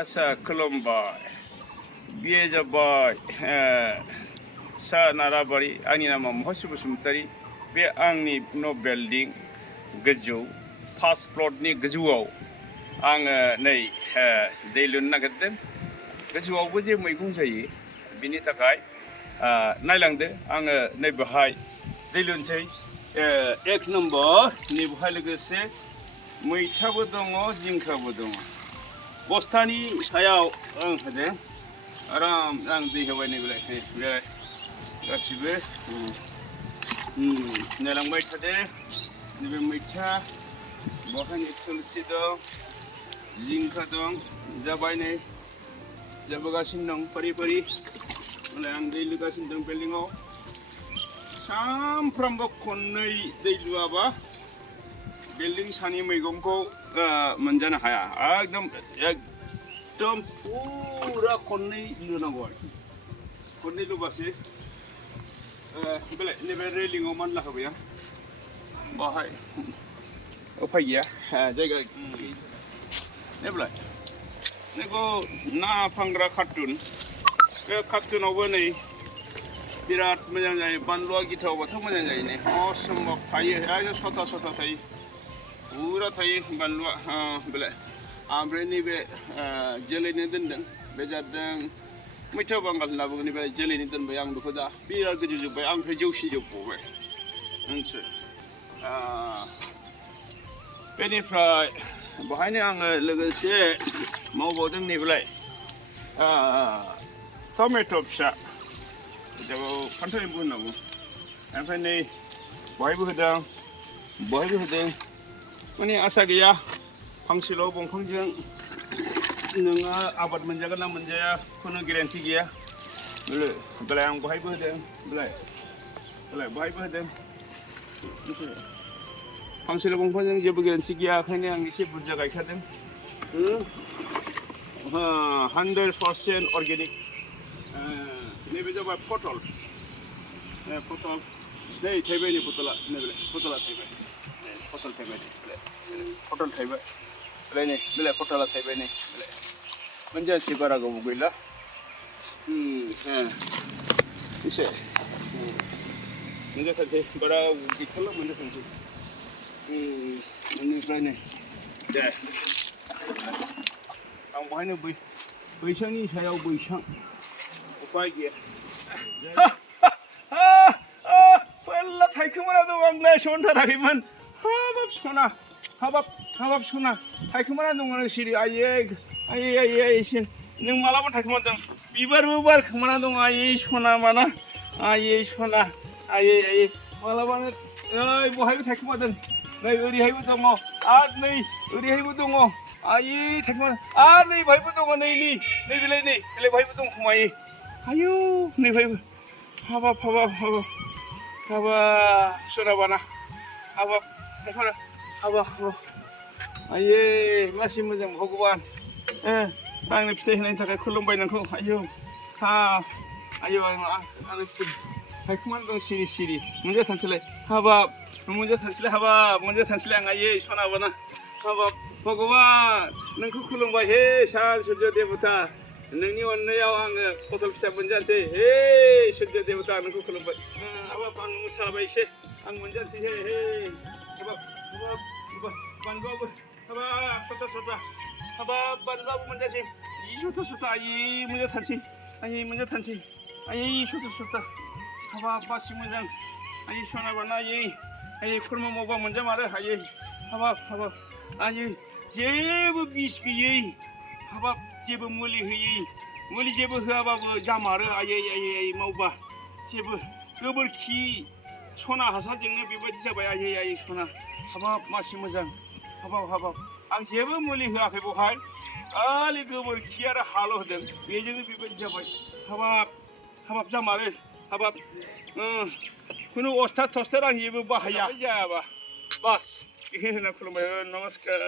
Asa Kolombai Bieja Boy Sa Narabari Anina Maheswar basumatary Be Angni no building Gajo Pass plot ni Gajuau Ang Nay Dailun Nagadem Gajuau Buji Mwigong Jay Binitakai Nailangde Ang Nay Bahai Dailun Jay Ek number Ni Bahai Legase Muitabu Dongo Jinkabu Dongo Bostani Sayao Hade Aram Ang Dihawani Black Gasibe Nalang Maitade Nibe Maita Bohan Tulsido Jinkadong Zabaine Zabagasin Dong Pari Pari Ang Dilugasin Dong Pelingo Sam Prambok Konoi Diluaba Building Sani Mwigongko Manjana Haya एकदम पूरा खन्नै लुनांगौ खन्नै लुबासो बेलाय नैबे रेलिंआव मानला होबाय आं बाहाय उफाय गैया जायगा नेबलाय नैखौ ना फानग्रा कार्टुन बे कार्टुनावबो नै बिराद मोजां जायो बानलुआ गिथावबाथ' मोजां जायो नै असम्भब थायो एकदम सथा सथा थायो पूरा थायो बानलुआ बेलाय Ambre ni be jelly ni dendeng, bejadeng, macam banggal labu ni be jelly ni dendeng bayang duko dah, biar kerja bayang kerja usi jopo be, nse. Penny fry, bahan ni ang legasi mau bodeng ni belai, tomato psa, jauh pantai pun namu, apa ni, bayi buhdeng, ni asa gaya. Pangsilo bongkongjeng nonga abad menjaga na menjaya kono garanti gaya belai ang bahai bohdeng belai bahai bohdeng pangsilo bongkongjeng jebu garanti gaya kayaknya ang isi burja gaikadeng 100% organic ini beja potol nei thaibe ni potola thaibe potol thaibe Ini, bila potala saya ini, bila. Menjadi si barang kamu gila. Bisa. Menjadi tadi barang kita lah menjadi tadi. Ini saya ni. Dah. Ang bahan ni bersang ni saya bersang. Apa lagi? Pella thai kemana tu ang na shonta lagi man. Habab shona. Habab shona. Thai kemana tu orang siri ayek sih. Neng malam thai kemana tu? Bibar kemana tu ayek shona mana? Ayek shona. Ayek. Malam ni, buhay thai kemana tu? Uri hai tu ngo. Uri hai tu ngo. Ayek thai kemana? Buhay tu ngo ni. Bilai buhay tu kumai. Ayo, buhay. Habab. Shona mana? Habab. Aye, masih macam Bhagwan. Ang nipseh na inta kay Lubai nangko. Ayo, ayo ang nipseh. Hai kuman dong siri. Munja tansile. Habab. Munja tansile ang aye sona bana. Habab. Bhagwan. Nangko Lubai he sal surya devata. Nangni onnayau ang potol kita munjan se. He surya devata nangko Lubai. Habab ang musalabai se. Ang munjan se he. Habab. Bandu Habab, sota. Habab, bandu menjadi. Sota. Ayi menjadi tansi. Ayi sota. Habab masih menjadi. Ayi sona bana ayi kurma mau menjadi mana ayi. Habab. Ayi jebu biski. Habab jebu muli jebu habab jamar ayi mau bah. Jebu keberki. Sona hasal jengnya bibadi jabai ayi sona. Habab masih menjadi. Habab. Ang jebu muli hakai bohai. Ali keberki ada haluh dan biaya bibadi jabai. Habab jamar Habab. Kuno ostat toster ang jebu bahaya. Jawab. Bas. Ini nak Lubai. Namaskar.